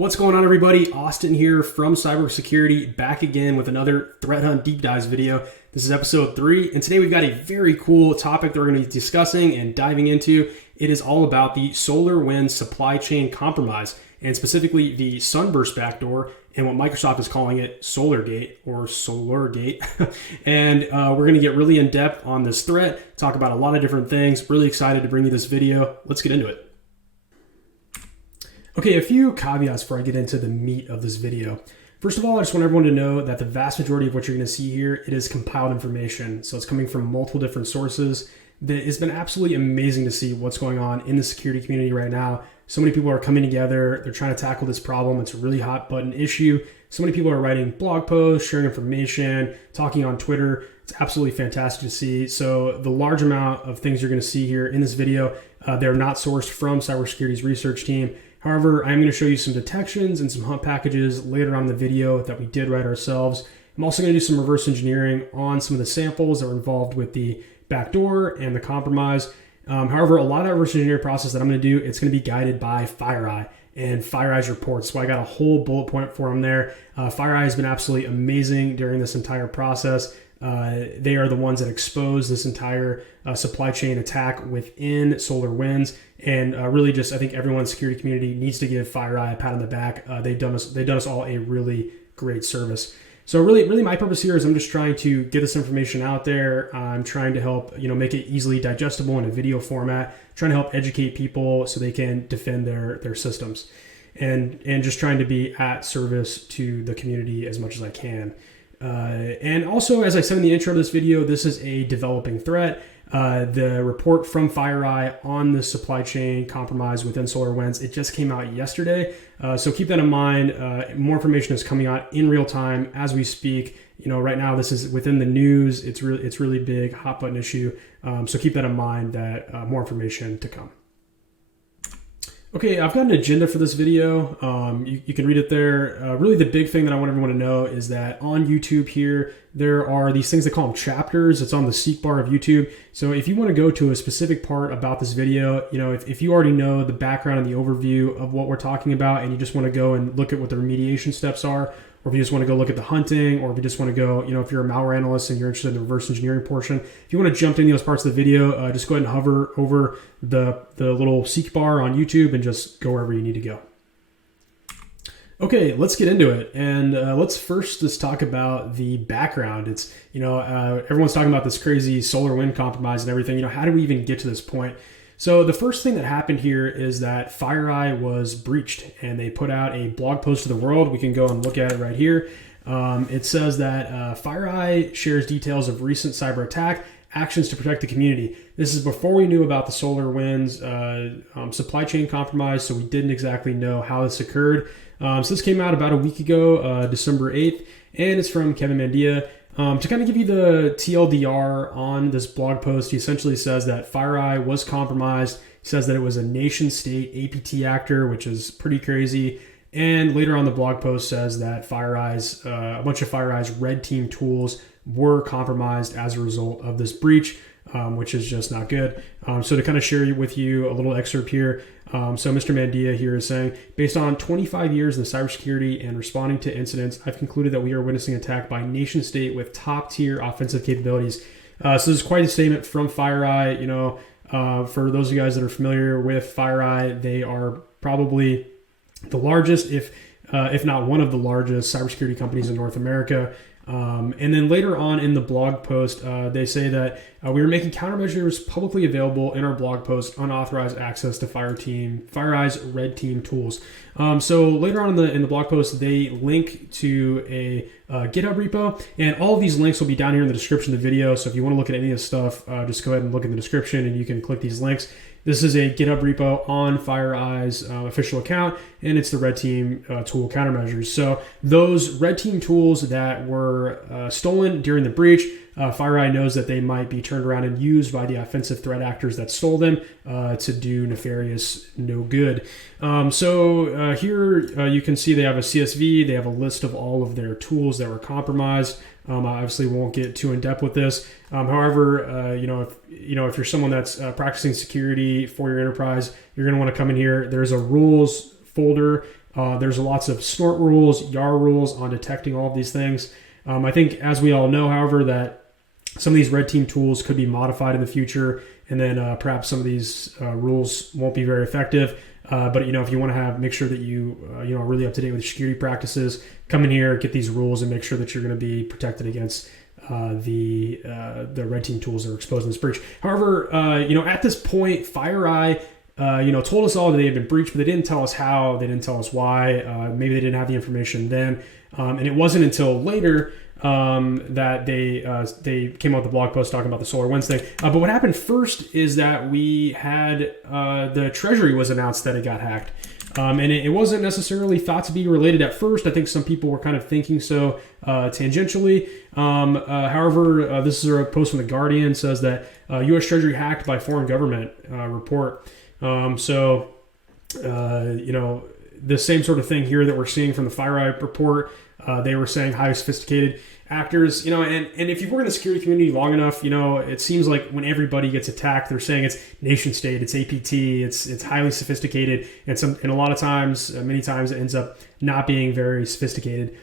What's going on, everybody? Austin here from Cyborg Security, back again with another Threat Hunt Deep Dives video. This is episode 3, and today we've got a very cool topic that we're going to be discussing and diving into. It is all about the SolarWinds Supply-Chain Compromise, and specifically the SUNBURST Backdoor, and what Microsoft is calling it Solorigate or Solorigate. And we're going to get really in depth on this threat, talk about a lot of different things. Really excited to bring you this video. Let's get into it. Okay, a few caveats before I get into the meat of this video. First of all, I just want everyone to know that the vast majority of what you're going to see here, it is compiled information. So it's coming from multiple different sources. It's been absolutely amazing to see what's going on in the security community right now. So many people are coming together. They're trying to tackle this problem. It's a really hot button issue. So many people are writing blog posts, sharing information, talking on Twitter. It's absolutely fantastic to see. So the large amount of things you're going to see here in this video, they're not sourced from Cybersecurity's research team. However, I'm going to show you some detections and some hunt packages later on in the video that we did write ourselves. I'm also going to do some reverse engineering on some of the samples that were involved with the backdoor and the compromise. However, a lot of that reverse engineering process that I'm going to do, it's going to be guided by FireEye and FireEye's reports. So I got a whole bullet point for them there. FireEye has been absolutely amazing during this entire process. They are the ones that expose this entire supply chain attack within SolarWinds, and really just I think everyone in the security community needs to give FireEye a pat on the back. They've done us all a really great service. So really my purpose here is I'm just trying to get this information out there. I'm trying to help make it easily digestible in a video format, trying to help educate people so they can defend their systems, and just trying to be at service to the community as much as I can. And also, as I said in the intro to this video, this is a developing threat. The report from FireEye on the supply chain compromise within SolarWinds, it just came out yesterday. So keep that in mind. More information is coming out in real time as we speak. Right now this is within the news. It's really big, hot button issue. So keep that in mind that more information to come. Okay, I've got an agenda for this video. You can read it there. Really the big thing that I want everyone to know is that on YouTube here, there are these things they call them chapters. It's on the seek bar of YouTube. So if you want to go to a specific part about this video, if you already know the background and the overview of what we're talking about, and you just want to go and look at what the remediation steps are, or if you just want to go look at the hunting, or if you just want to go, if you're a malware analyst and you're interested in the reverse engineering portion, if you want to jump to any of those parts of the video, just go ahead and hover over the little seek bar on YouTube and just go wherever you need to go. Okay, let's get into it. And let's first just talk about the background. It's, everyone's talking about this crazy SolarWinds compromise and everything. How did we even get to this point? So the first thing that happened here is that FireEye was breached, and they put out a blog post to the world. We can go and look at it right here. It says that FireEye shares details of recent cyber attack, actions to protect the community. This is before we knew about the SolarWinds supply chain compromise, so we didn't exactly know how this occurred. So this came out about a week ago, December 8th, and it's from Kevin Mandia. To kind of give you the TLDR on this blog post, he essentially says that FireEye was compromised. He says that it was a nation-state APT actor, which is pretty crazy. And later on the blog post says that a bunch of FireEye's red team tools were compromised as a result of this breach, which is just not good. So to kind of share with you a little excerpt here. So Mr. Mandia here is saying, based on 25 years in cybersecurity and responding to incidents, I've concluded that we are witnessing an attack by a nation state with top tier offensive capabilities. So this is quite a statement from FireEye. For those of you guys that are familiar with FireEye, they are probably the largest, if not one of the largest cybersecurity companies in North America. And then later on in the blog post, they say that we were making countermeasures publicly available in our blog post, unauthorized access to FireEye's red team tools. So later on in the blog post, they link to a GitHub repo, and all of these links will be down here in the description of the video. So if you want to look at any of this stuff, just go ahead and look in the description, and you can click these links. This is a GitHub repo on FireEye's official account, and it's the red team tool countermeasures. So those red team tools that were stolen during the breach, FireEye knows that they might be turned around and used by the offensive threat actors that stole them to do nefarious no good. Here you can see they have a CSV. They have a list of all of their tools that were compromised. I obviously won't get too in depth with this. However, if you're someone that's practicing security for your enterprise, you're going to want to come in here. There's a rules folder There's lots of snort rules, YAR rules on detecting all of these things. I think, as we all know, however, that some of these red team tools could be modified in the future, and then perhaps some of these rules won't be very effective. But if you want to make sure that you are really up to date with security practices, come in here, get these rules, and make sure that you're going to be protected against the red team tools that are exposed in this breach. However, at this point, FireEye told us all that they had been breached, but they didn't tell us how. They didn't tell us why. Maybe they didn't have the information then, and it wasn't until later that they came out with the blog post talking about the SolarWinds thing. But what happened first is that we had the Treasury was announced that it got hacked. And it wasn't necessarily thought to be related at first. I think some people were kind of thinking so tangentially. However, this is a post from The Guardian, says that U.S. Treasury hacked by foreign government report. The same sort of thing here that we're seeing from the FireEye report. They were saying highly sophisticated actors, and if you've worked in the security community long enough, it seems like when everybody gets attacked, they're saying it's nation state, it's APT, it's highly sophisticated, and a lot of times, many times, it ends up not being very sophisticated.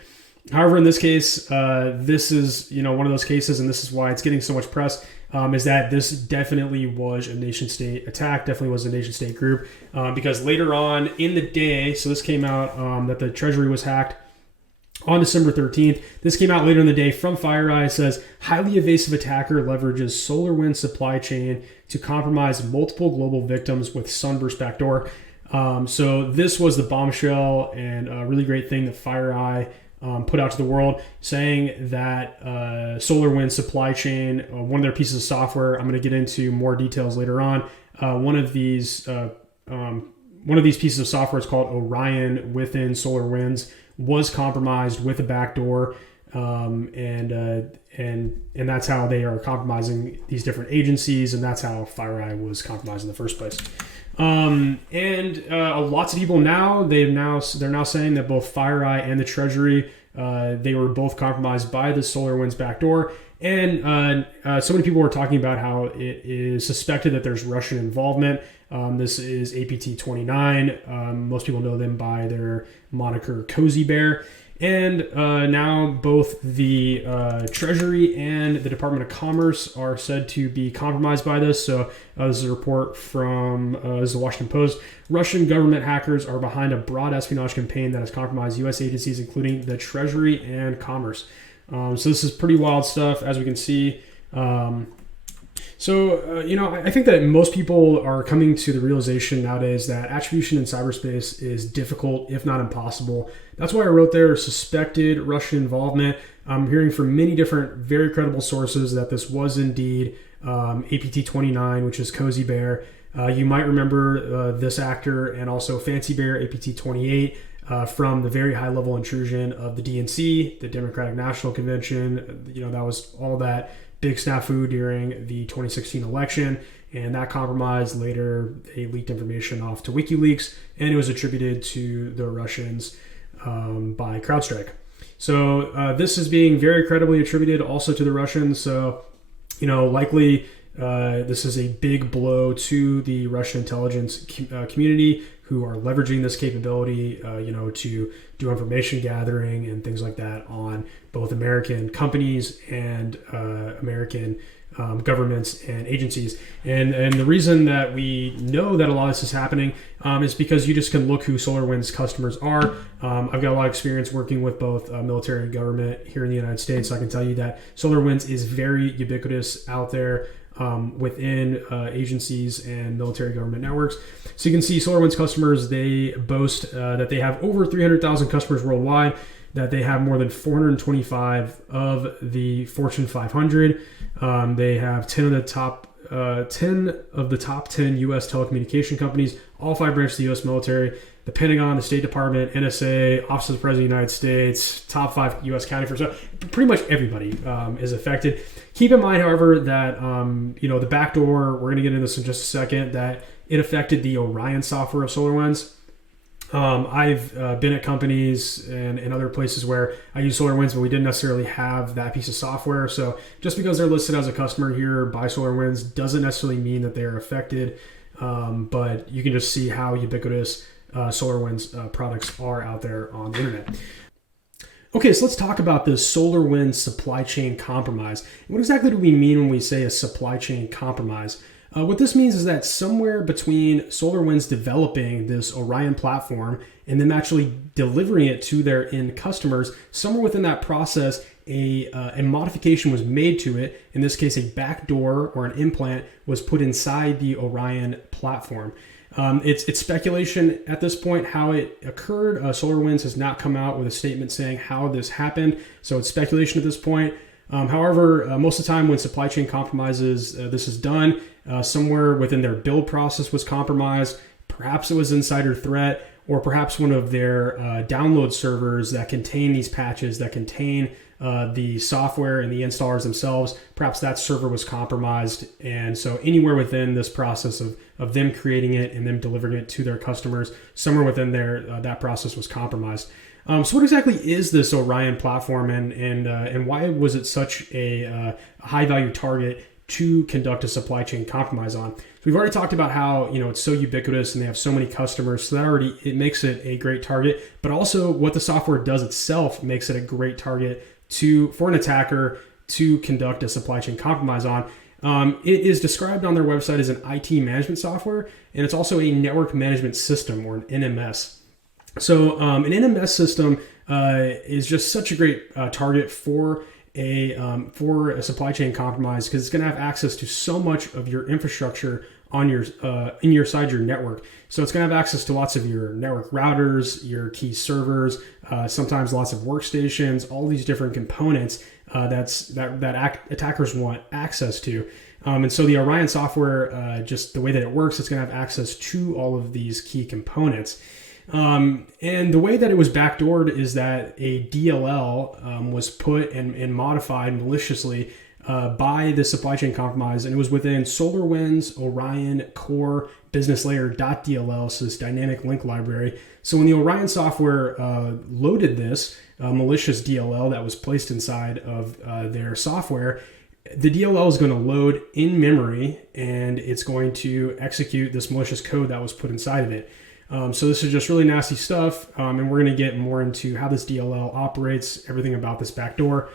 However, in this case, this is one of those cases, and this is why it's getting so much press. Is that this definitely was a nation state attack, definitely was a nation state group, because later on in the day, so this came out that the Treasury was hacked on December 13th. This came out later in the day from FireEye. It says, highly evasive attacker leverages SolarWinds supply chain to compromise multiple global victims with SUNBURST Backdoor. So this was the bombshell and a really great thing that FireEye put out to the world, saying that SolarWinds supply chain, one of their pieces of software, I'm going to get into more details later on. One of these pieces of software is called Orion within SolarWinds, was compromised with a backdoor, and that's how they are compromising these different agencies, and that's how FireEye was compromised in the first place. Lots of people now they're now saying that both FireEye and the Treasury they were both compromised by the SolarWinds backdoor, and so many people were talking about how it is suspected that there's Russian involvement. This is APT 29. Most people know them by their moniker Cozy Bear. And now both the Treasury and the Department of Commerce are said to be compromised by this. So this is a report from this is the Washington Post. Russian government hackers are behind a broad espionage campaign that has compromised U.S. agencies, including the Treasury and Commerce. So this is pretty wild stuff, as we can see. I think that most people are coming to the realization nowadays that attribution in cyberspace is difficult, if not impossible. That's why I wrote there suspected Russian involvement. I'm hearing from many different, very credible sources that this was indeed APT 29, which is Cozy Bear. You might remember this actor and also Fancy Bear, APT 28, from the very high level intrusion of the DNC, the Democratic National Convention. That was all that big snafu during the 2016 election, and that compromise later they leaked information off to WikiLeaks, and it was attributed to the Russians by CrowdStrike. So this is being very credibly attributed also to the Russians. So likely this is a big blow to the Russian intelligence community, who are leveraging this capability, to do information gathering and things like that on both American companies and American governments and agencies. And the reason that we know that a lot of this is happening is because you just can look who SolarWinds customers are. I've got a lot of experience working with both military and government here in the United States, so I can tell you that SolarWinds is very ubiquitous out there within agencies and military government networks. So you can see SolarWinds customers, they boast that they have over 300,000 customers worldwide, that they have more than 425 of the Fortune 500. They have 10 of the top 10 U.S. telecommunication companies, all 5 branches of the U.S. military, the Pentagon, the State Department, NSA, Office of the President of the United States, top 5 U.S. county firms. So pretty much everybody is affected. Keep in mind, however, that the backdoor, we're going to get into this in just a second, that it affected the Orion software of SolarWinds. I've been at companies and other places where I use SolarWinds, but we didn't necessarily have that piece of software. So just because they're listed as a customer here by SolarWinds doesn't necessarily mean that they are affected. But you can just see how ubiquitous SolarWinds products are out there on the internet. Okay, so let's talk about this SolarWinds supply chain compromise. What exactly do we mean when we say a supply chain compromise? What this means is that somewhere between SolarWinds developing this Orion platform and them actually delivering it to their end customers, somewhere within that process, a modification was made to it. In this case, a backdoor or an implant was put inside the Orion platform. It's speculation at this point how it occurred. SolarWinds has not come out with a statement saying how this happened, so it's speculation at this point. However, most of the time when supply chain compromises, this is done, somewhere within their build process was compromised. Perhaps it was insider threat, or perhaps one of their download servers that contain these patches, that contain the software and the installers themselves, perhaps that server was compromised. And so anywhere within this process of them creating it and them delivering it to their customers, somewhere within there, that process was compromised. So what exactly is this Orion platform, and why was it such a high value target to conduct a supply chain compromise on? So we've already talked about how it's so ubiquitous and they have so many customers, so that already it makes it a great target. But also what the software does itself makes it a great target for an attacker to conduct a supply chain compromise on. It is described on their website as an IT management software, and it's also a network management system, or an NMS. So an NMS system is just such a great target for a supply chain compromise, because it's going to have access to so much of your infrastructure on your your network. So it's going to have access to lots of your network routers, your key servers, sometimes lots of workstations, all these different components that attackers want access to. And so the Orion software, just the way that it works, it's going to have access to all of these key components. And the way that it was backdoored is that a DLL was put and modified maliciously by the supply chain compromise, and it was within SolarWinds Orion Core Business Layer.dll, so this dynamic link library. So when the Orion software loaded this malicious DLL that was placed inside of their software, the DLL is going to load in memory, and it's going to execute this malicious code that was put inside of it. So this is just really nasty stuff, and we're going to get more into how this DLL operates, everything about this backdoor.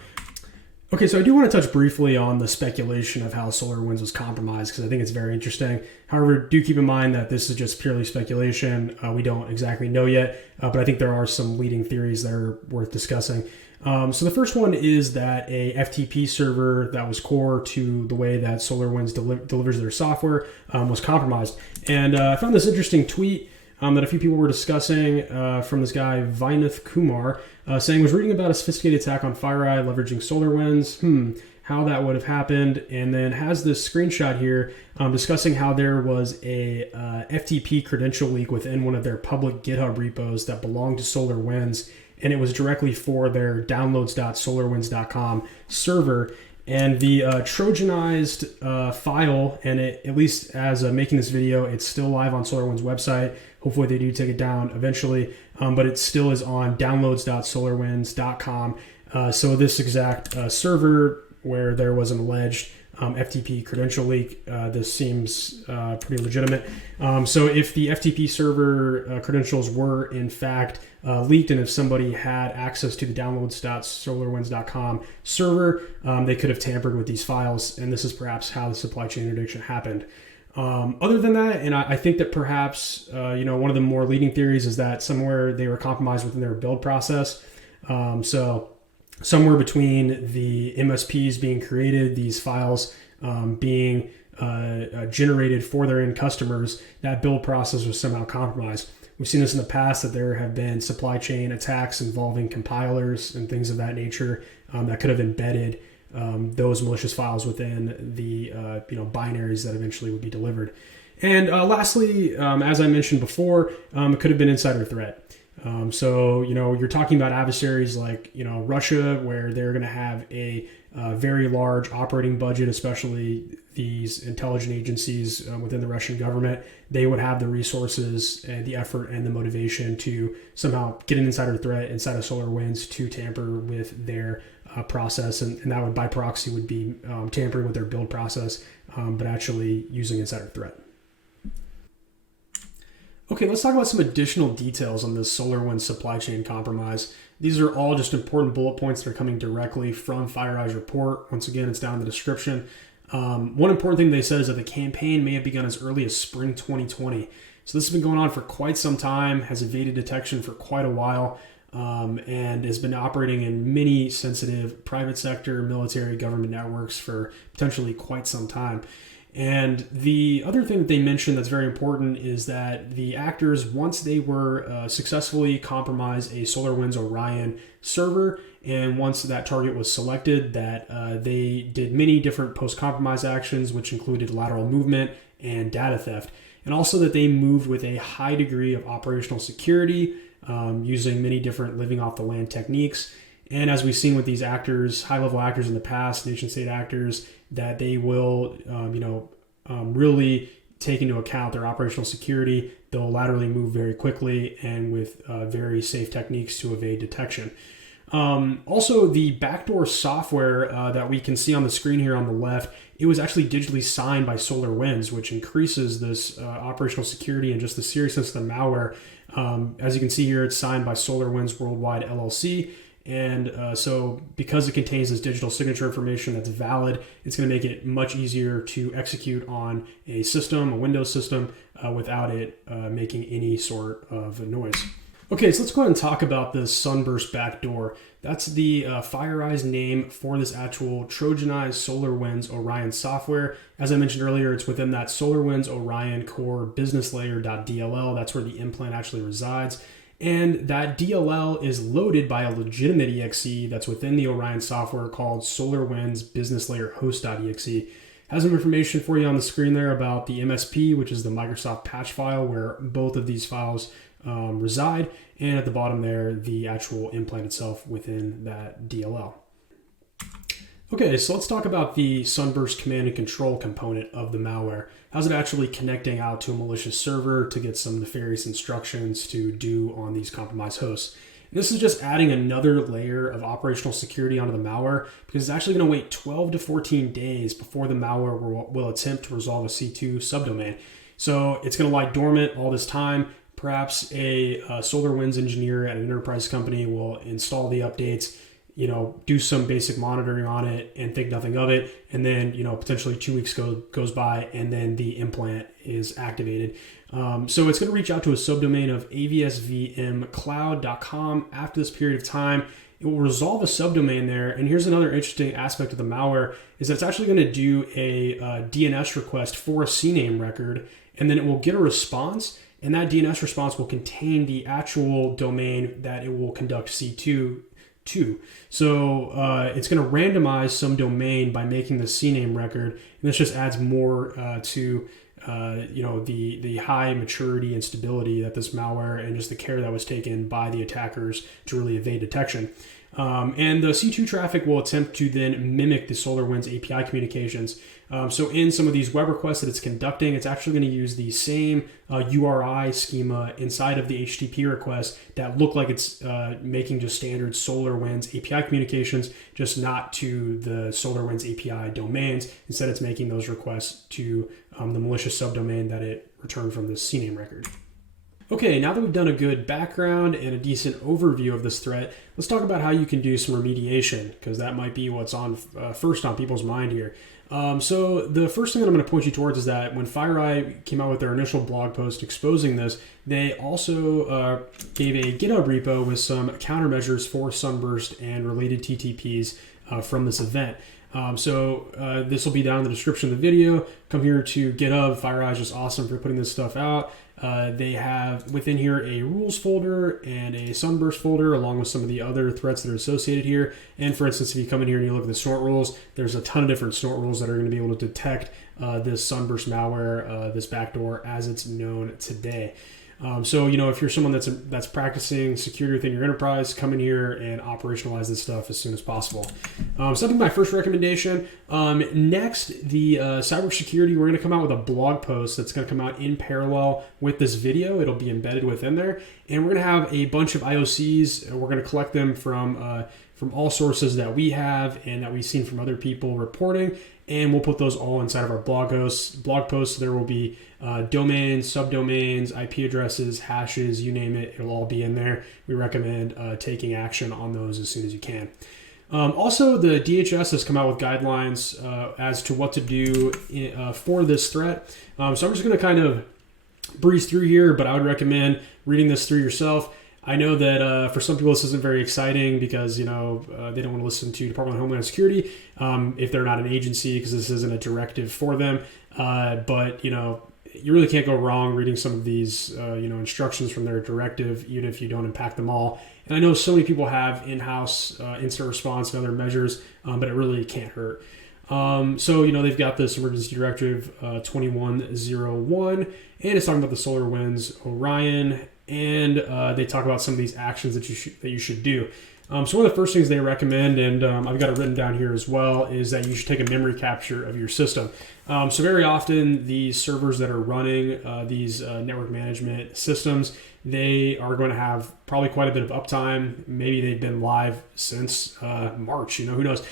Okay, so I do want to touch briefly on the speculation of how SolarWinds was compromised, because I think it's very interesting. However, do keep in mind that this is just purely speculation. We don't exactly know yet, but I think there are some leading theories that are worth discussing. So the first one is that a FTP server that was core to the way that SolarWinds delivers their software was compromised. And I found this interesting tweet that a few people were discussing from this guy, Vainath Kumar, saying was reading about a sophisticated attack on FireEye leveraging SolarWinds, how that would have happened, and then has this screenshot here discussing how there was a FTP credential leak within one of their public GitHub repos that belonged to SolarWinds, and it was directly for their downloads.solarwinds.com server. And the trojanized file, and it, at least as making this video, it's still live on SolarWinds website. Hopefully they do take it down eventually, but it still is on downloads.solarwinds.com. So this exact server where there was an alleged FTP credential leak, this seems pretty legitimate. So if the FTP server credentials were in fact leaked, and if somebody had access to the downloads.solarwinds.com server, they could have tampered with these files, and this is perhaps how the supply chain interdiction happened. Other than that, and I think that perhaps one of the more leading theories is that somewhere they were compromised within their build process. So somewhere between the MSPs being created, these files being generated for their end customers, that build process was somehow compromised. We've seen this in the past, that there have been supply chain attacks involving compilers and things of that nature that could have embedded those malicious files within the binaries that eventually would be delivered. And lastly, as I mentioned before, it could have been insider threat. So you're talking about adversaries like Russia, where they're going to have a very large operating budget, especially these intelligence agencies within the Russian government. They would have the resources and the effort and the motivation to somehow get an insider threat inside of SolarWinds to tamper with their process, and that would by proxy would be tampering with their build process, but actually using insider threat. Okay, let's talk about some additional details on this SolarWinds supply chain compromise. These are all just important bullet points that are coming directly from FireEye's report. Once again, it's down in the description. One important thing they said is that the campaign may have begun as early as spring 2020. So this has been going on for quite some time, has evaded detection for quite a while, and has been operating in many sensitive private sector, military, government networks for potentially quite some time. And the other thing that they mentioned that's very important is that the actors, once they were successfully compromised a SolarWinds Orion server, and once that target was selected, that they did many different post-compromise actions, which included lateral movement and data theft. And also that they moved with a high degree of operational security, using many different living off the land techniques. And as we've seen with these actors, high-level actors in the past, nation-state actors, that they will, really take into account their operational security. They'll laterally move very quickly and with very safe techniques to evade detection. Also, the backdoor software that we can see on the screen here on the left, it was actually digitally signed by SolarWinds, which increases this operational security and just the seriousness of the malware. As you can see here, it's signed by SolarWinds Worldwide LLC. And so because it contains this digital signature information that's valid, it's going to make it much easier to execute on a system, a Windows system, without it making any sort of noise. Okay, so let's go ahead and talk about this SUNBURST Backdoor. That's the FireEye's name for this actual trojanized SolarWinds Orion software. As I mentioned earlier, it's within that SolarWinds Orion core business layer.dll. That's where the implant actually resides. And that DLL is loaded by a legitimate exe that's within the Orion software called SolarWinds Business Layer Host.exe. Has some information for you on the screen there about the MSP, which is the Microsoft patch file where both of these files reside. And at the bottom there, the actual implant itself within that DLL. Okay, so let's talk about the SUNBURST command and control component of the malware. How's it actually connecting out to a malicious server to get some nefarious instructions to do on these compromised hosts? And this is just adding another layer of operational security onto the malware because it's actually going to wait 12 to 14 days before the malware will attempt to resolve a C2 subdomain. So it's going to lie dormant all this time. Perhaps a SolarWinds engineer at an enterprise company will install the updates, do some basic monitoring on it and think nothing of it. And then, potentially 2 weeks goes by and then the implant is activated. So it's going to reach out to a subdomain of avsvmcloud.com after this period of time. It will resolve a subdomain there. And here's another interesting aspect of the malware is that it's actually going to do a DNS request for a CNAME record, and then it will get a response. And that DNS response will contain the actual domain that it will conduct C2 to. So it's going to randomize some domain by making the CNAME record. And this just adds more to the high maturity and stability that this malware and just the care that was taken by the attackers to really evade detection. And the C2 traffic will attempt to then mimic the SolarWinds API communications. So in some of these web requests that it's conducting, it's actually going to use the same URI schema inside of the HTTP request that look like it's making just standard SolarWinds API communications, just not to the SolarWinds API domains. Instead, it's making those requests to the malicious subdomain that it returned from this CNAME record. Okay, now that we've done a good background and a decent overview of this threat, let's talk about how you can do some remediation, because that might be what's on first on people's mind here. So the first thing that I'm going to point you towards is that when FireEye came out with their initial blog post exposing this, they also gave a GitHub repo with some countermeasures for SUNBURST and related TTPs from this event. So this will be down in the description of the video. Come here to GitHub. FireEye is just awesome for putting this stuff out. They have within here a rules folder and a SUNBURST folder along with some of the other threats that are associated here. And for instance, if you come in here and you look at the snort rules, there's a ton of different snort rules that are going to be able to detect this SUNBURST malware, this backdoor as it's known today. So, if you're someone that's practicing security within your enterprise, come in here and operationalize this stuff as soon as possible. So that'll be my first recommendation. Next, the Cyborg Security, we're going to come out with a blog post that's going to come out in parallel with this video. It'll be embedded within there. And we're going to have a bunch of IOCs. We're going to collect them from from all sources that we have and that we've seen from other people reporting. And we'll put those all inside of our blog posts. There will be domains, subdomains, IP addresses, hashes, you name it. It'll all be in there. We recommend taking action on those as soon as you can. Also, the DHS has come out with guidelines as to what to do for this threat. So I'm just going to kind of breeze through here, but I would recommend reading this through yourself. I know that for some people this isn't very exciting because they don't want to listen to Department of Homeland Security if they're not an agency, because this isn't a directive for them. But you really can't go wrong reading some of these instructions from their directive, even if you don't impact them all. And I know so many people have in-house incident response and other measures, but it really can't hurt. So they've got this emergency directive 2101, and it's talking about the SolarWinds Orion, and they talk about some of these actions that you should do. So one of the first things they recommend, and I've got it written down here as well, is that you should take a memory capture of your system. So very often these servers that are running these network management systems, they are going to have probably quite a bit of uptime. Maybe they've been live since March, who knows?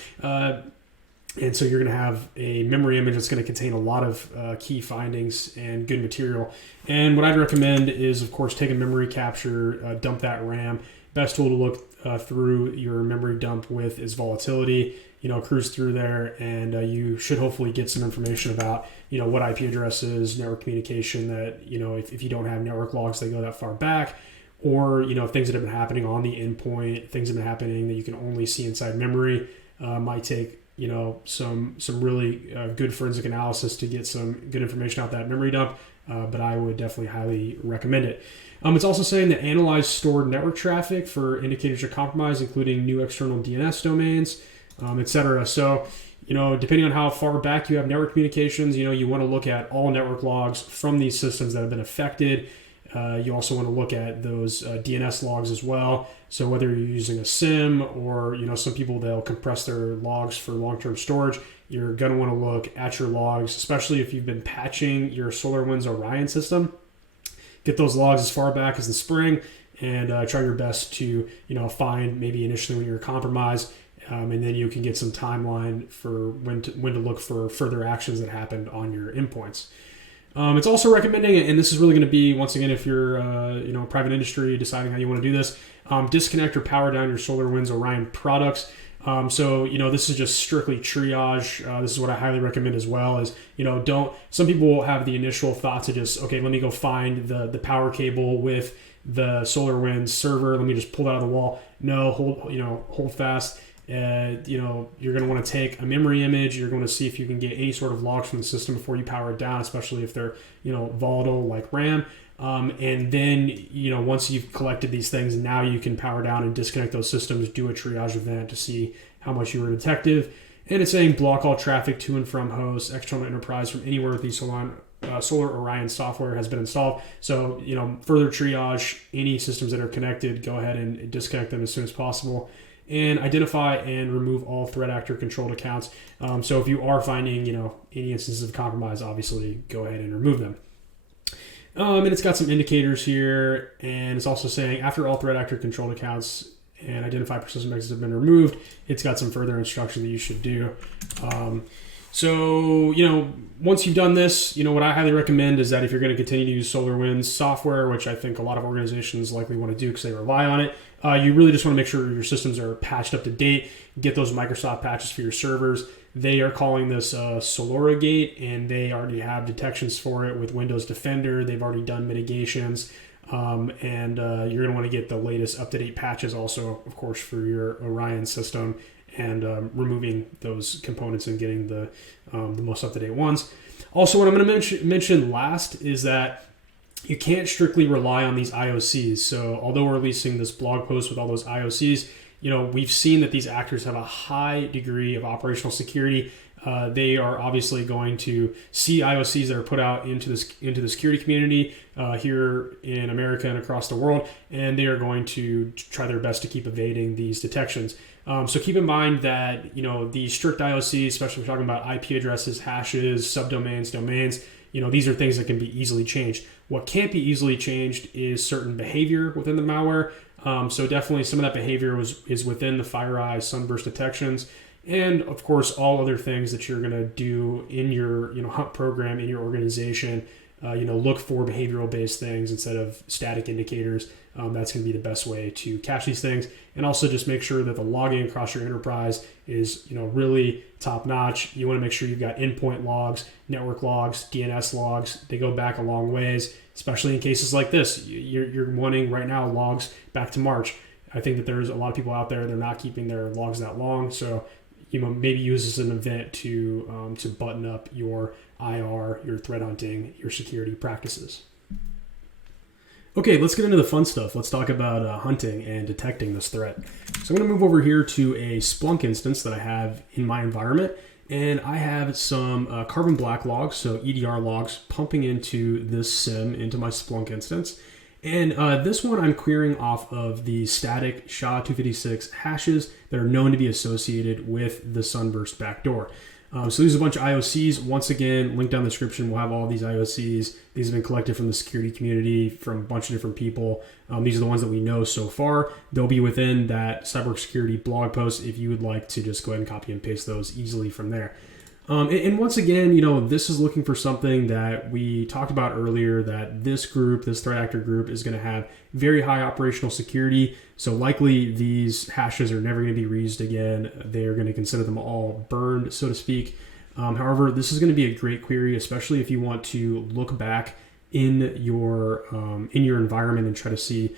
And so you're going to have a memory image that's going to contain a lot of key findings and good material. And what I'd recommend is, of course, take a memory capture, dump that RAM. Best tool to look through your memory dump with is volatility. Cruise through there, and you should hopefully get some information about, what IP addresses, network communication that, if you don't have network logs that go that far back, or, things that have been happening on the endpoint, things that have been happening that you can only see inside memory, might take, some really good forensic analysis to get some good information out that memory dump, but I would definitely highly recommend it. It's also saying that analyze stored network traffic for indicators of compromise, including new external DNS domains, etc. So, depending on how far back you have network communications, you want to look at all network logs from these systems that have been affected. You also want to look at those DNS logs as well. So whether you're using a SIM or, some people, they'll compress their logs for long-term storage, you're going to want to look at your logs, especially if you've been patching your SolarWinds Orion system. Get those logs as far back as the spring and try your best to, find maybe initially when you're compromised, and then you can get some timeline for when to look for further actions that happened on your endpoints. It's also recommending, and this is really going to be, once again, if you're private industry deciding how you want to do this, disconnect or power down your SolarWinds Orion products. So this is just strictly triage. This is what I highly recommend as well, is some people have the initial thought to just, okay, let me go find the power cable with the SolarWinds server, let me just pull it out of the wall. No, hold fast. You're going to want to take a memory image. You're going to see if you can get any sort of logs from the system before you power it down, especially if they're, volatile like RAM. And then, once you've collected these things, now you can power down and disconnect those systems, do a triage event to see how much you were detective. And it's saying block all traffic to and from hosts, external enterprise from anywhere with the Solar Orion software has been installed. So, further triage any systems that are connected, go ahead and disconnect them as soon as possible. And identify and remove all threat actor controlled accounts. So if you are finding, any instances of compromise, obviously go ahead and remove them. And it's got some indicators here, and it's also saying after all threat actor controlled accounts and identify persistent exits have been removed, it's got some further instruction that you should do. So, once you've done this, what I highly recommend is that if you're going to continue to use SolarWinds software, which I think a lot of organizations likely want to do because they rely on it, you really just want to make sure your systems are patched up to date. Get those Microsoft patches for your servers. They are calling this Solorigate, and they already have detections for it with Windows Defender. They've already done mitigations. And you're going to want to get the latest up-to-date patches also, of course, for your Orion system, and removing those components and getting the most up-to-date ones. Also, what I'm going to mention last is that you can't strictly rely on these IOCs. So although we're releasing this blog post with all those IOCs, we've seen that these actors have a high degree of operational security. They are obviously going to see IOCs that are put out into the security community here in America and across the world, and they are going to try their best to keep evading these detections. So keep in mind that these strict IOCs, especially if we're talking about IP addresses, hashes, subdomains, domains, these are things that can be easily changed. What can't be easily changed is certain behavior within the malware. So definitely some of that behavior is within the FireEye SUNBURST detections. And of course, all other things that you're going to do in your hunt program in your organization, look for behavioral based things instead of static indicators. That's going to be the best way to catch these things. And also just make sure that the logging across your enterprise is really top notch. You want to make sure you've got endpoint logs, network logs, DNS logs. They go back a long ways, especially in cases like this. You're wanting right now logs back to March. I think that there's a lot of people out there, they're not keeping their logs that long. So maybe use this as an event to button up your IR, your threat hunting, your security practices. Okay, let's get into the fun stuff. Let's talk about hunting and detecting this threat. So I'm going to move over here to a Splunk instance that I have in my environment, and I have some carbon black logs, so EDR logs, pumping into this SIM, into my Splunk instance. And this one I'm querying off of the static SHA-256 hashes that are known to be associated with the SUNBURST Backdoor. So there's a bunch of IOCs. Once again, link down in the description. We'll have all these IOCs. These have been collected from the security community, from a bunch of different people. These are the ones that we know so far. They'll be within that Cyborg Security blog post if you would like to just go ahead and copy and paste those easily from there. And once again, this is looking for something that we talked about earlier, that this threat actor group, is going to have very high operational security. So likely these hashes are never going to be reused again. They are going to consider them all burned, so to speak. However, this is going to be a great query, especially if you want to look back in your environment and try to see,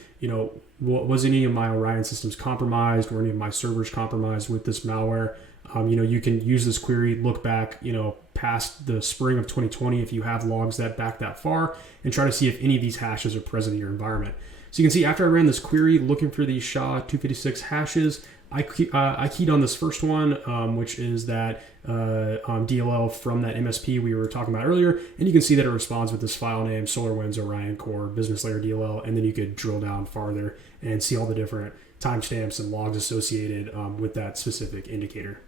was any of my Orion systems compromised, or any of my servers compromised with this malware. You can use this query, look back, past the spring of 2020 if you have logs that back that far, and try to see if any of these hashes are present in your environment. So you can see after I ran this query looking for these SHA-256 hashes, I keyed on this first one, which is that DLL from that MSP we were talking about earlier, and you can see that it responds with this file name, SolarWinds Orion Core Business Layer DLL, and then you could drill down farther and see all the different timestamps and logs associated with that specific indicator.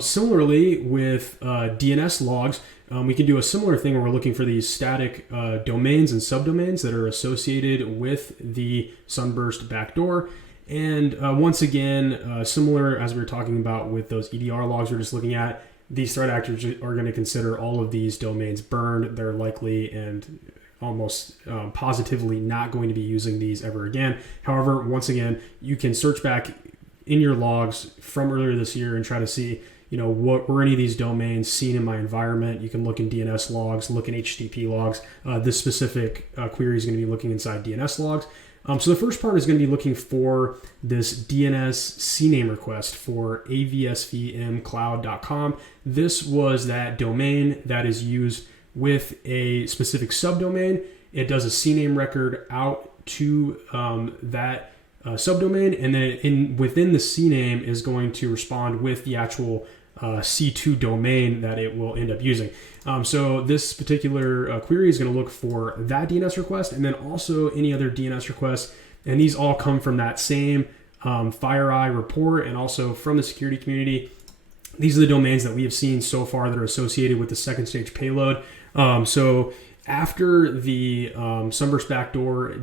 Similarly, with DNS logs, we can do a similar thing where we're looking for these static domains and subdomains that are associated with the SUNBURST backdoor. And once again, similar as we were talking about with those EDR logs we're just looking at, these threat actors are going to consider all of these domains burned. They're likely and almost positively not going to be using these ever again. However, once again, you can search back in your logs from earlier this year and try to see, what were any of these domains seen in my environment. You can look in DNS logs, look in HTTP logs. This specific query is going to be looking inside DNS logs. So the first part is going to be looking for this DNS CNAME request for avsvmcloud.com. This was that domain that is used with a specific subdomain. It does a CNAME record out to that subdomain, and then within the CNAME is going to respond with the actual C2 domain that it will end up using. So this particular query is going to look for that DNS request, and then also any other DNS requests, and these all come from that same FireEye report and also from the security community. These are the domains that we have seen so far that are associated with the second stage payload. So after the SUNBURST backdoor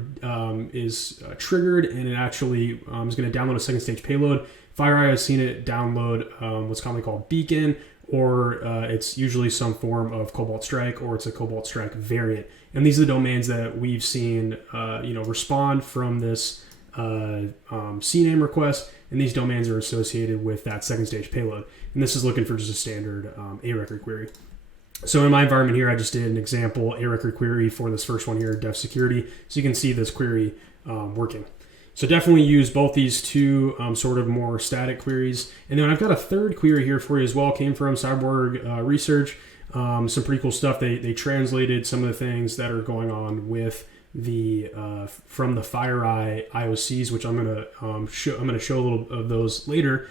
is triggered and it actually is going to download a second stage payload, FireEye has seen it download what's commonly called Beacon, or it's usually some form of Cobalt Strike, or it's a Cobalt Strike variant. And these are the domains that we've seen respond from this CNAME request, and these domains are associated with that second stage payload. And this is looking for just a standard A record query. So in my environment here, I just did an example A record query for this first one here, Dev Security. So you can see this query working. So definitely use both these two sort of more static queries. And then I've got a third query here for you as well. Came from Cyborg Research. Some pretty cool stuff. They translated some of the things that are going on with the from the FireEye IOCs, which I'm gonna show a little of those later.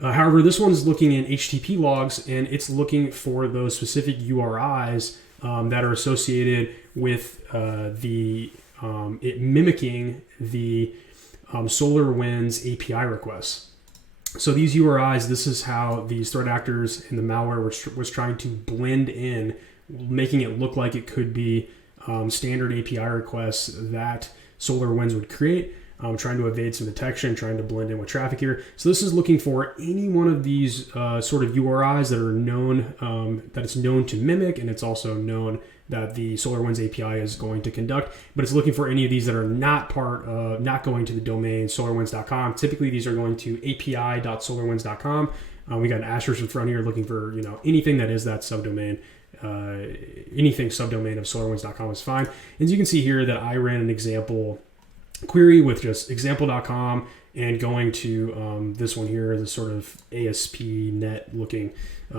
However, this one's looking in HTTP logs, and it's looking for those specific URIs that are associated with it mimicking the SolarWinds API requests. So these URIs, this is how these threat actors in the malware was trying to blend in, making it look like it could be standard API requests that SolarWinds would create, trying to evade some detection, trying to blend in with traffic here. So this is looking for any one of these sort of URIs that are known, that it's known to mimic, and it's also known that the SolarWinds API is going to conduct, but it's looking for any of these that are not not going to the domain solarwinds.com. Typically, these are going to api.solarwinds.com. We got an asterisk in front here looking for anything that is that subdomain. Anything subdomain of solarwinds.com is fine. As you can see here that I ran an example query with just example.com and going to this one here, this sort of ASP.NET looking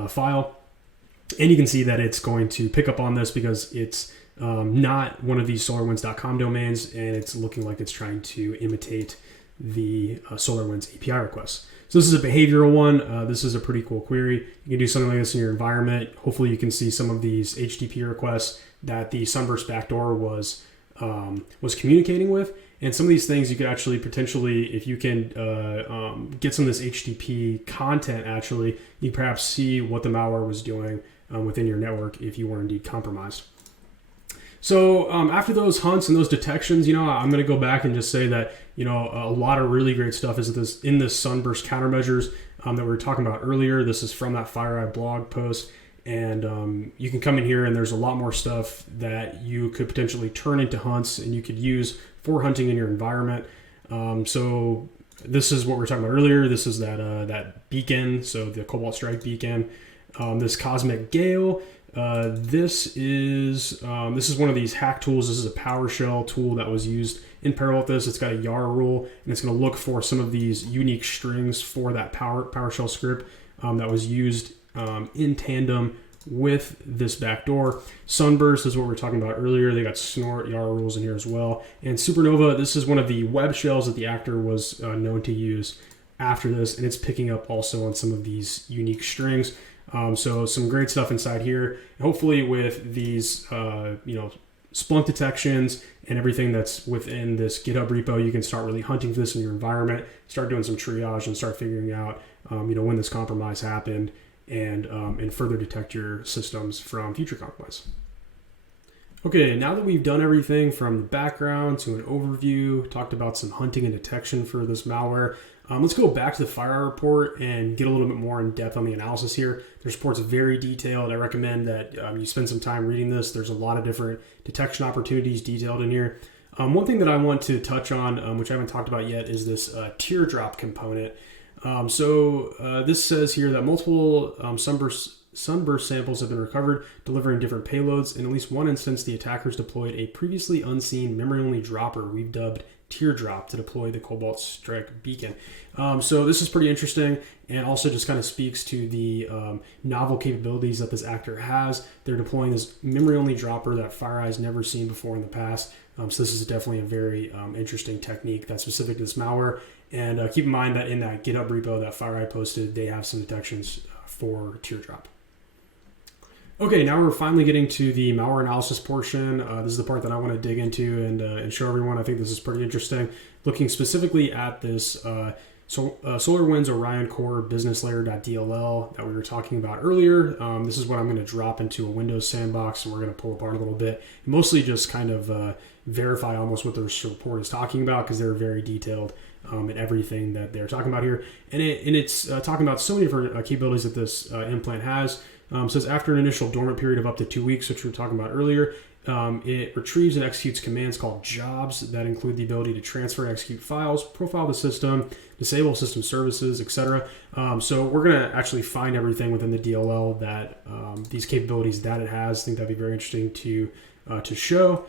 file. And you can see that it's going to pick up on this because it's not one of these SolarWinds.com domains, and it's looking like it's trying to imitate the SolarWinds API requests. So this is a behavioral one. This is a pretty cool query. You can do something like this in your environment. Hopefully you can see some of these HTTP requests that the SUNBURST Backdoor was communicating with. And some of these things you could actually potentially, if you can get some of this HTTP content, actually, you perhaps see what the malware was doing within your network if you were indeed compromised. So after those hunts and those detections, I'm going to go back and just say that, a lot of really great stuff is in this SUNBURST countermeasures that we were talking about earlier. This is from that FireEye blog post. And you can come in here and there's a lot more stuff that you could potentially turn into hunts and you could use for hunting in your environment. So this is what we were talking about earlier. This is that beacon, so the Cobalt Strike beacon. This Cosmic Gale. This is one of these hack tools. This is a PowerShell tool that was used in parallel with this. It's got a YAR rule, and it's going to look for some of these unique strings for that PowerShell script that was used in tandem with this backdoor. SUNBURST is what we were talking about earlier. They got snort YAR rules in here as well. And Supernova, this is one of the web shells that the actor was known to use after this, and it's picking up also on some of these unique strings. So some great stuff inside here. Hopefully with these, Splunk detections and everything that's within this GitHub repo, you can start really hunting for this in your environment, start doing some triage and start figuring out, when this compromise happened and further detect your systems from future compromise. Okay, now that we've done everything from the background to an overview, talked about some hunting and detection for this malware, let's go back to the FireEye report and get a little bit more in depth on the analysis here. The report's very detailed. I recommend that you spend some time reading this. There's a lot of different detection opportunities detailed in here. One thing that I want to touch on, which I haven't talked about yet, is this teardrop component. This says here that multiple SUNBURST samples have been recovered, delivering different payloads. In at least one instance, the attackers deployed a previously unseen memory-only dropper we've dubbed Teardrop to deploy the Cobalt Strike beacon. So this is pretty interesting and also just kind of speaks to the novel capabilities that this actor has. They're deploying this memory-only dropper that FireEye has never seen before in the past. So this is definitely a very interesting technique that's specific to this malware. And keep in mind that in that GitHub repo that FireEye posted, they have some detections for Teardrop. Okay, now we're finally getting to the malware analysis portion. This is the part that I want to dig into and show everyone. I think this is pretty interesting. Looking specifically at this SolarWinds Orion Core business layer.dll that we were talking about earlier. This is what I'm going to drop into a Windows sandbox, and we're going to pull apart a little bit. Mostly just kind of verify almost what this report is talking about, because they're very detailed in everything that they're talking about here. And it's talking about so many different capabilities that this implant has. Says after an initial dormant period of up to 2 weeks, which we were talking about earlier, it retrieves and executes commands called jobs that include the ability to transfer and execute files, profile the system, disable system services, etc. So we're going to actually find everything within the DLL that these capabilities that it has. I think that'd be very interesting to show.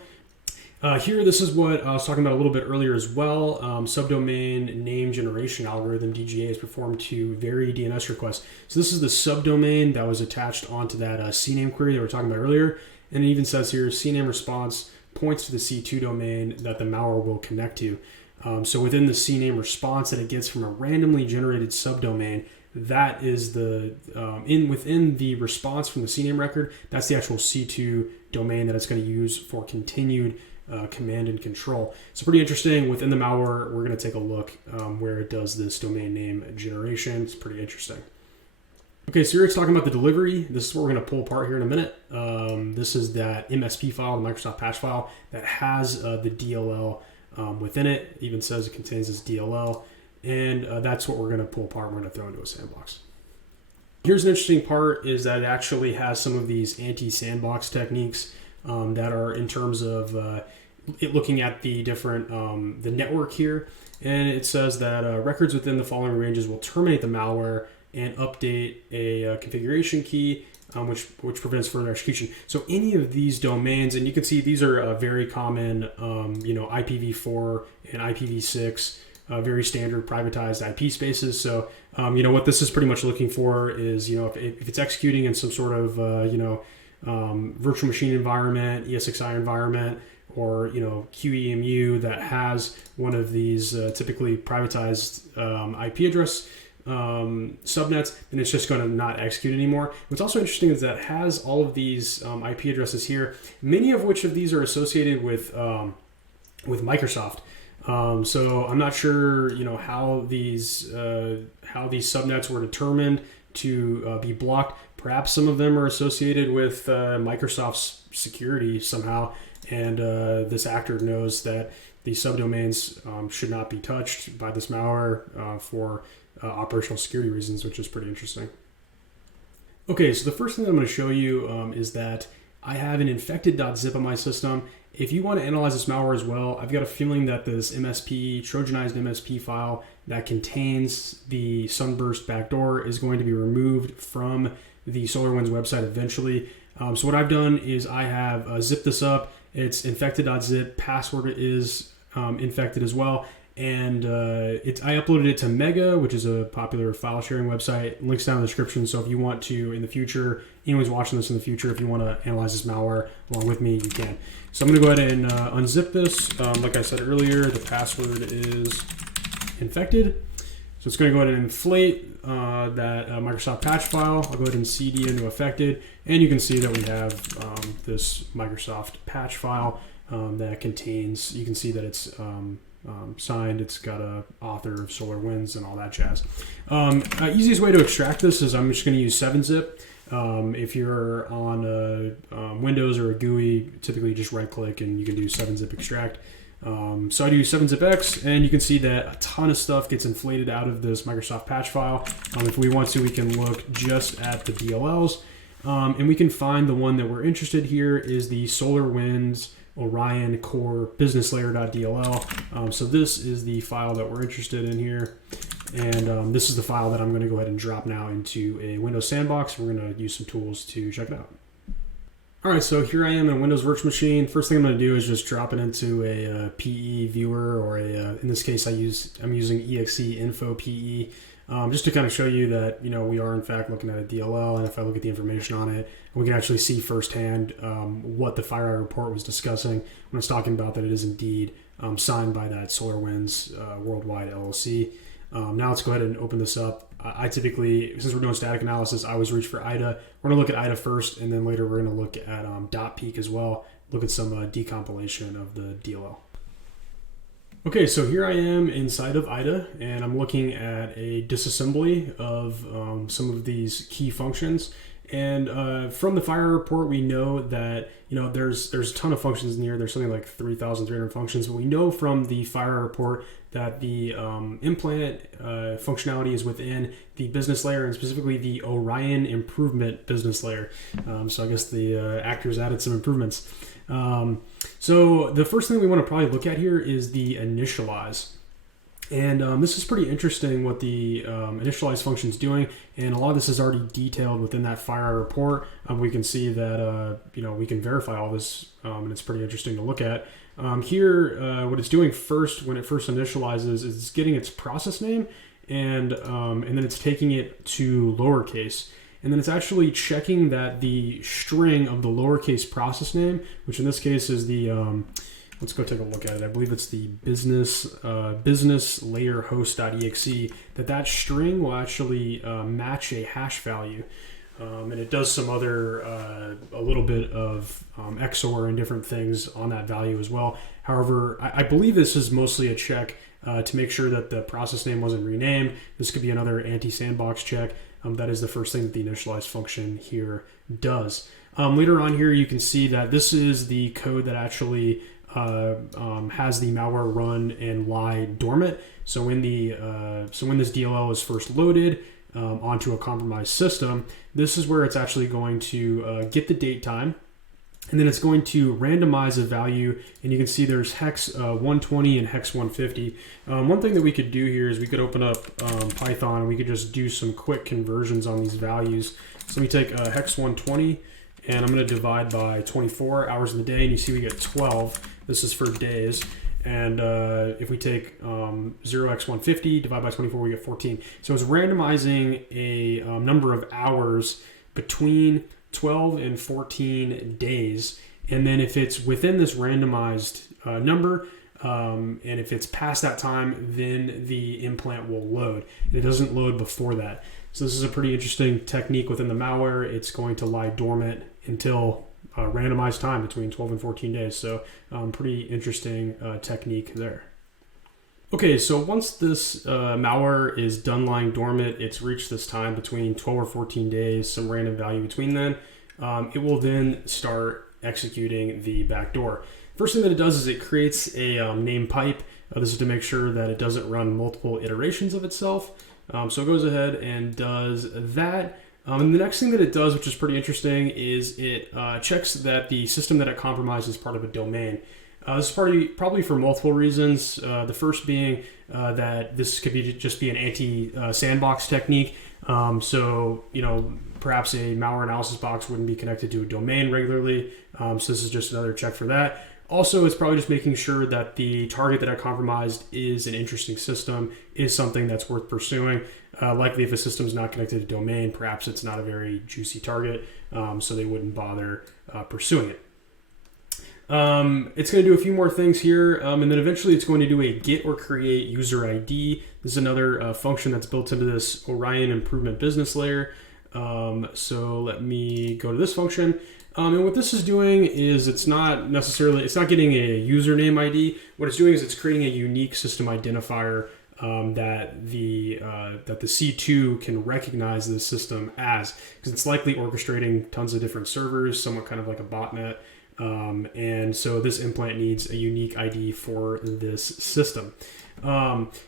Here, this is what I was talking about a little bit earlier as well. Subdomain name generation algorithm, DGA, is performed to vary DNS requests. So this is the subdomain that was attached onto that CNAME query that we were talking about earlier. And it even says here, CNAME response points to the C2 domain that the malware will connect to. So within the CNAME response that it gets from a randomly generated subdomain, that is the within the response from the CNAME record, that's the actual C2 domain that it's going to use for continued command and control. So pretty interesting. Within the malware, we're going to take a look where it does this domain name generation. It's pretty interesting. Okay, so here it's talking about the delivery. This is what we're going to pull apart here in a minute. This is that MSP file, the Microsoft patch file, that has the DLL within it. It even says it contains this DLL, and that's what we're going to pull apart. We're going to throw into a sandbox. Here's an interesting part, is that it actually has some of these anti-sandbox techniques that are in terms of it looking at the different the network here, and it says that records within the following ranges will terminate the malware and update a configuration key, which prevents further execution. So any of these domains, and you can see these are very common, IPv4 and IPv6. Very standard privatized IP spaces. So, what this is pretty much looking for is, if it's executing in some sort of, virtual machine environment, ESXi environment, or, QEMU that has one of these typically privatized IP address subnets, then it's just going to not execute anymore. What's also interesting is that it has all of these IP addresses here, many of which of these are associated with Microsoft. So I'm not sure, how these subnets were determined to be blocked. Perhaps some of them are associated with Microsoft's security somehow, and this actor knows that these subdomains should not be touched by this malware for operational security reasons, which is pretty interesting. Okay, so the first thing I'm going to show you is that I have an infected.zip on my system. If you want to analyze this malware as well, I've got a feeling that this MSP, trojanized MSP file that contains the SUNBURST Backdoor is going to be removed from the SolarWinds website eventually. So what I've done is I have zipped this up. It's infected.zip, password is infected as well. And I uploaded it to Mega, which is a popular file sharing website. Links down in the description. So if you want to, in the future, anyone's watching this in the future, if you want to analyze this malware along with me, you can. So I'm going to go ahead and unzip this. Like I said earlier, the password is infected. So it's going to go ahead and inflate that Microsoft patch file. I'll go ahead and CD into affected. And you can see that we have this Microsoft patch file that contains, you can see that it's signed, it's got a author of SolarWinds and all that jazz. Easiest way to extract this is I'm just going to use 7-zip. If you're on a Windows or a GUI, typically just right click and you can do 7-zip extract. So I do 7-zip-x, and you can see that a ton of stuff gets inflated out of this Microsoft patch file. If we want to, we can look just at the DLLs, and we can find the one that we're interested here is the SolarWinds Orion core business layer.dll. So this is the file that we're interested in here. And this is the file that I'm going to go ahead and drop now into a Windows sandbox. We're going to use some tools to check it out. All right, so here I am in a Windows virtual machine. First thing I'm going to do is just drop it into a PE viewer, or in this case I'm using exe info PE, just to kind of show you that we are in fact looking at a DLL, and if I look at the information on it, we can actually see firsthand what the FireEye report was discussing when it's talking about that it is indeed signed by that SolarWinds Worldwide LLC. Now let's go ahead and open this up. I typically, since we're doing static analysis, I always reach for IDA. We're going to look at IDA first, and then later we're going to look at .peek as well, look at some decompilation of the DLL. Okay, so here I am inside of IDA, and I'm looking at a disassembly of some of these key functions. And from the FireEye report, we know that there's a ton of functions in here. There's something like 3,300 functions, but we know from the FireEye report that the implant functionality is within the business layer, and specifically the Orion improvement business layer. So I guess the actors added some improvements. So the first thing we want to probably look at here is the initialize. And this is pretty interesting what the initialize function is doing, and a lot of this is already detailed within that FireEye report. We can see that we can verify all this, and it's pretty interesting to look at. Here, what it's doing first when it first initializes is it's getting its process name, and then it's taking it to lowercase, and then it's actually checking that the string of the lowercase process name, which in this case is the let's go take a look at it. I believe it's the business layer host.exe, that string will actually match a hash value. And it does some other, a little bit of XOR and different things on that value as well. However, I believe this is mostly a check to make sure that the process name wasn't renamed. This could be another anti-sandbox check. That is the first thing that the initialize function here does. Later on here, you can see that this is the code that actually has the malware run and lie dormant. So when this DLL is first loaded onto a compromised system, this is where it's actually going to get the date time, and then it's going to randomize a value, and you can see there's hex 120 and hex 150. One thing that we could do here is we could open up Python, and we could just do some quick conversions on these values. So let me take hex 120, and I'm going to divide by 24 hours in the day, and you see we get 12. This is for days. And if we take 0x150, divide by 24, we get 14. So it's randomizing a number of hours between 12 and 14 days. And then if it's within this randomized number, and if it's past that time, then the implant will load. It doesn't load before that. So this is a pretty interesting technique within the malware. It's going to lie dormant until randomized time between 12 and 14 days. So pretty interesting technique there. Okay, so once this malware is done lying dormant, it's reached this time between 12 or 14 days, some random value between then, it will then start executing the backdoor. First thing that it does is it creates a name pipe. This is to make sure that it doesn't run multiple iterations of itself. So it goes ahead and does that. And the next thing that it does, which is pretty interesting, is it checks that the system that it compromised is part of a domain. This is probably for multiple reasons. The first being that this could just be an anti-sandbox technique. So, perhaps a malware analysis box wouldn't be connected to a domain regularly. So this is just another check for that. Also, it's probably just making sure that the target that I compromised is an interesting system, is something that's worth pursuing. Likely if a system is not connected to a domain, perhaps it's not a very juicy target, so they wouldn't bother pursuing it. It's going to do a few more things here, and then eventually it's going to do a get or create user ID. This is another function that's built into this Orion improvement business layer. So let me go to this function. And what this is doing is it's not getting a username ID. What it's doing is it's creating a unique system identifier that the C2 can recognize the system as, because it's likely orchestrating tons of different servers, somewhat kind of like a botnet. And so this implant needs a unique ID for this system.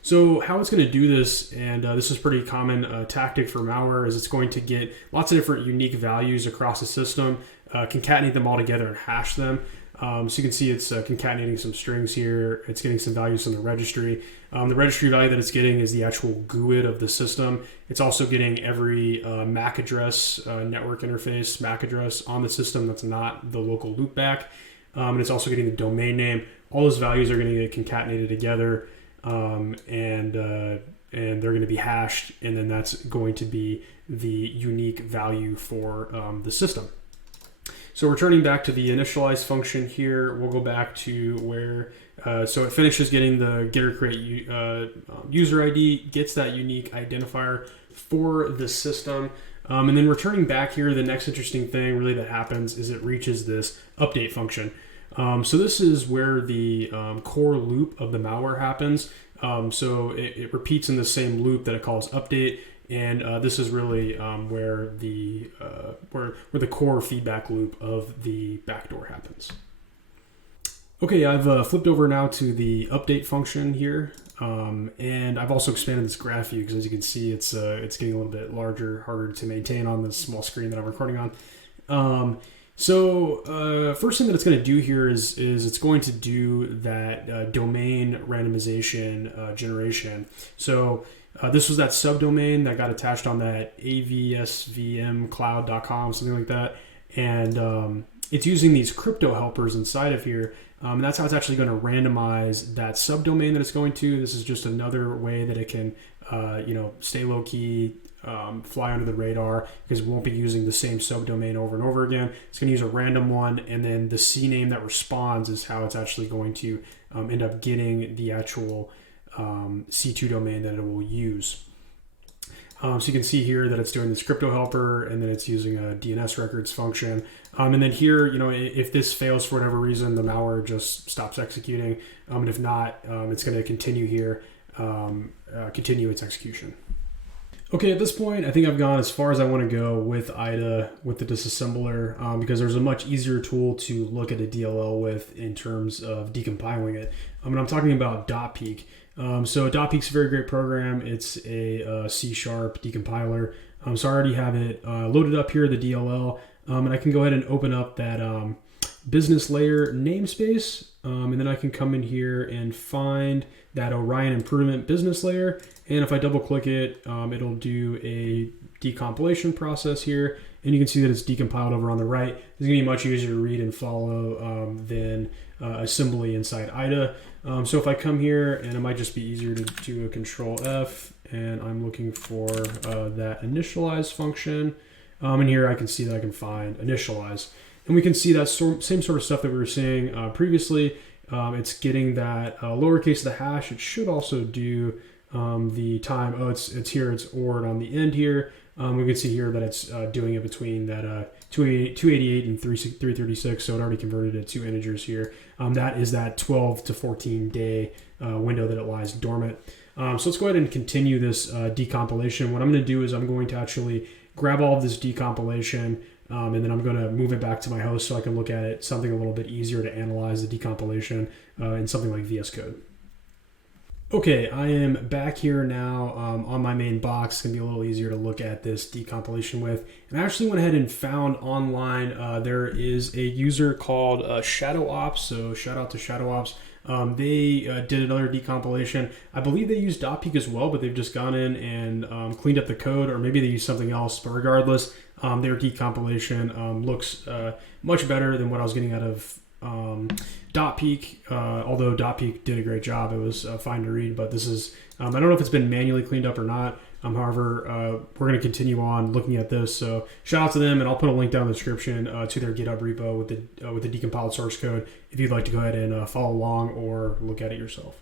So how it's going to do this, and this is pretty common tactic for malware, is it's going to get lots of different unique values across the system, concatenate them all together and hash them. So you can see it's concatenating some strings here. It's getting some values from the registry. The registry value that it's getting is the actual GUID of the system. It's also getting every MAC address, network interface MAC address on the system that's not the local loopback. And it's also getting the domain name. All those values are going to get concatenated together, and they're going to be hashed, and then that's going to be the unique value for the system. So returning back to the initialize function here, we'll go back to where, so it finishes getting the get or create user ID, gets that unique identifier for the system. And then returning back here, the next interesting thing really that happens is it reaches this update function. So this is where the core loop of the malware happens. So it repeats in the same loop that it calls update. And this is really where the core feedback loop of the backdoor happens. Okay, I've flipped over now to the update function here, and I've also expanded this graph view because, as you can see, it's getting a little bit larger, harder to maintain on this small screen that I'm recording on. So first thing that it's going to do here is it's going to do that domain randomization generation. So this was that subdomain that got attached on that avsvmcloud.com, something like that. And it's using these crypto helpers inside of here. And that's how it's actually going to randomize that subdomain that it's going to. This is just another way that it can, stay low key, fly under the radar, because it won't be using the same subdomain over and over again. It's going to use a random one, and then the CNAME that responds is how it's actually going to end up getting the actual C2 domain that it will use. So you can see here that it's doing this crypto helper, and then it's using a DNS records function. And then here, if this fails for whatever reason, the malware just stops executing. And if not, it's going to continue here, continue its execution. Okay, at this point, I think I've gone as far as I want to go with IDA, with the disassembler, because there's a much easier tool to look at a DLL with in terms of decompiling it. And I'm talking about .peek. So .peek's a very great program. It's a C# decompiler. So I already have it loaded up here, the DLL, and I can go ahead and open up that business layer namespace, and then I can come in here and find that Orion improvement business layer. And if I double click it, it'll do a decompilation process here. And you can see that it's decompiled over on the right. It's gonna be much easier to read and follow than assembly inside IDA. So if I come here, and it might just be easier to do a Control F, and I'm looking for that initialize function. And here I can see that I can find initialize. And we can see that same sort of stuff that we were seeing previously. It's getting that lowercase of the hash. It should also do the time. Oh, it's here. It's ORed on the end here. We can see here that it's doing it between that 288 and 336. So it already converted it to integers here. That is that 12 to 14 day window that it lies dormant. So let's go ahead and continue this decompilation. What I'm going to do is I'm going to actually grab all of this decompilation, and then I'm going to move it back to my host so I can look at it, something a little bit easier to analyze the decompilation in something like VS Code. Okay, I am back here now on my main box. It's going to be a little easier to look at this decompilation with. And I actually went ahead and found online, there is a user called ShadowOps, so shout out to ShadowOps. They did another decompilation. I believe they used .peek as well, but they've just gone in and cleaned up the code, or maybe they used something else. But regardless, their decompilation looks much better than what I was getting out of .peek, although .peek did a great job. It was fine to read, but this is, I don't know if it's been manually cleaned up or not. However, we're going to continue on looking at this. So shout out to them, and I'll put a link down in the description to their GitHub repo with the decompiled source code if you'd like to go ahead and follow along or look at it yourself.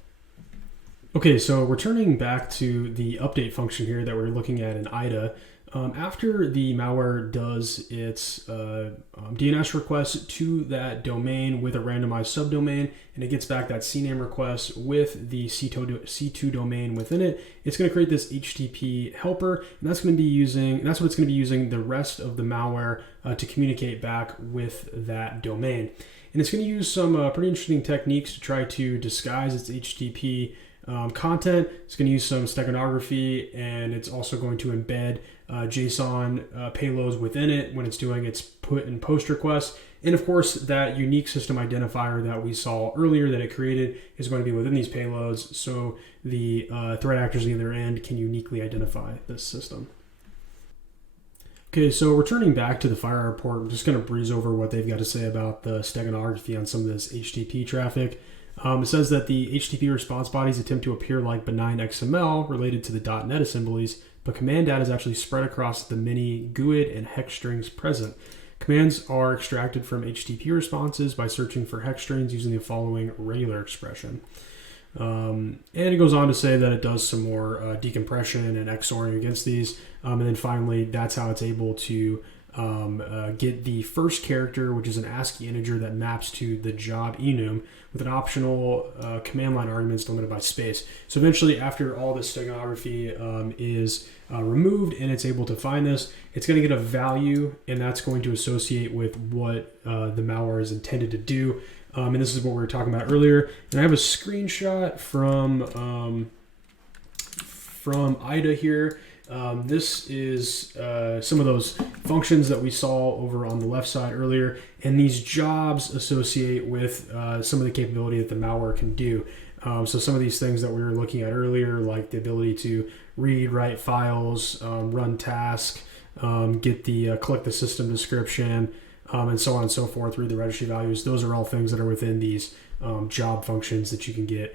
Okay, so returning back to the update function here that we're looking at in IDA. After the malware does its DNS request to that domain with a randomized subdomain, and it gets back that CNAME request with the C2 domain within it, it's going to create this HTTP helper, and that's what it's going to be using the rest of the malware to communicate back with that domain. And it's going to use some pretty interesting techniques to try to disguise its HTTP content. It's going to use some steganography, and it's also going to embed JSON payloads within it when it's doing its put and post requests. And of course, that unique system identifier that we saw earlier that it created is going to be within these payloads, so the threat actors on the other end can uniquely identify this system. Okay, so returning back to the FireEye report, I'm just going to breeze over what they've got to say about the steganography on some of this HTTP traffic. It says that the HTTP response bodies attempt to appear like benign XML related to the .NET assemblies, but command data is actually spread across the many GUID and hex strings present. Commands are extracted from HTTP responses by searching for hex strings using the following regular expression. And it goes on to say that it does some more decompression and XORing against these. And then finally, that's how it's able to get the first character, which is an ASCII integer that maps to the job enum with an optional command line arguments limited by space. So eventually, after all this steganography is removed and it's able to find this, it's going to get a value, and that's going to associate with what the malware is intended to do. And this is what we were talking about earlier. And I have a screenshot from IDA here. This is some of those functions that we saw over on the left side earlier, and these jobs associate with some of the capability that the malware can do. So some of these things that we were looking at earlier, like the ability to read, write files, run tasks, get the collect the system description, and so on and so forth, read the registry values. Those are all things that are within these job functions that you can get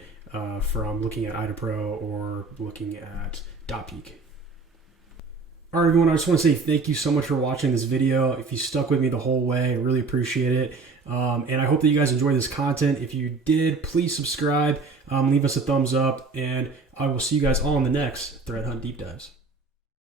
from looking at IDA Pro or looking at .peek. All right, everyone, I just want to say thank you so much for watching this video. If you stuck with me the whole way, I really appreciate it. And I hope that you guys enjoy this content. If you did, please subscribe, leave us a thumbs up, and I will see you guys all in the next Threat Hunt Deep Dives.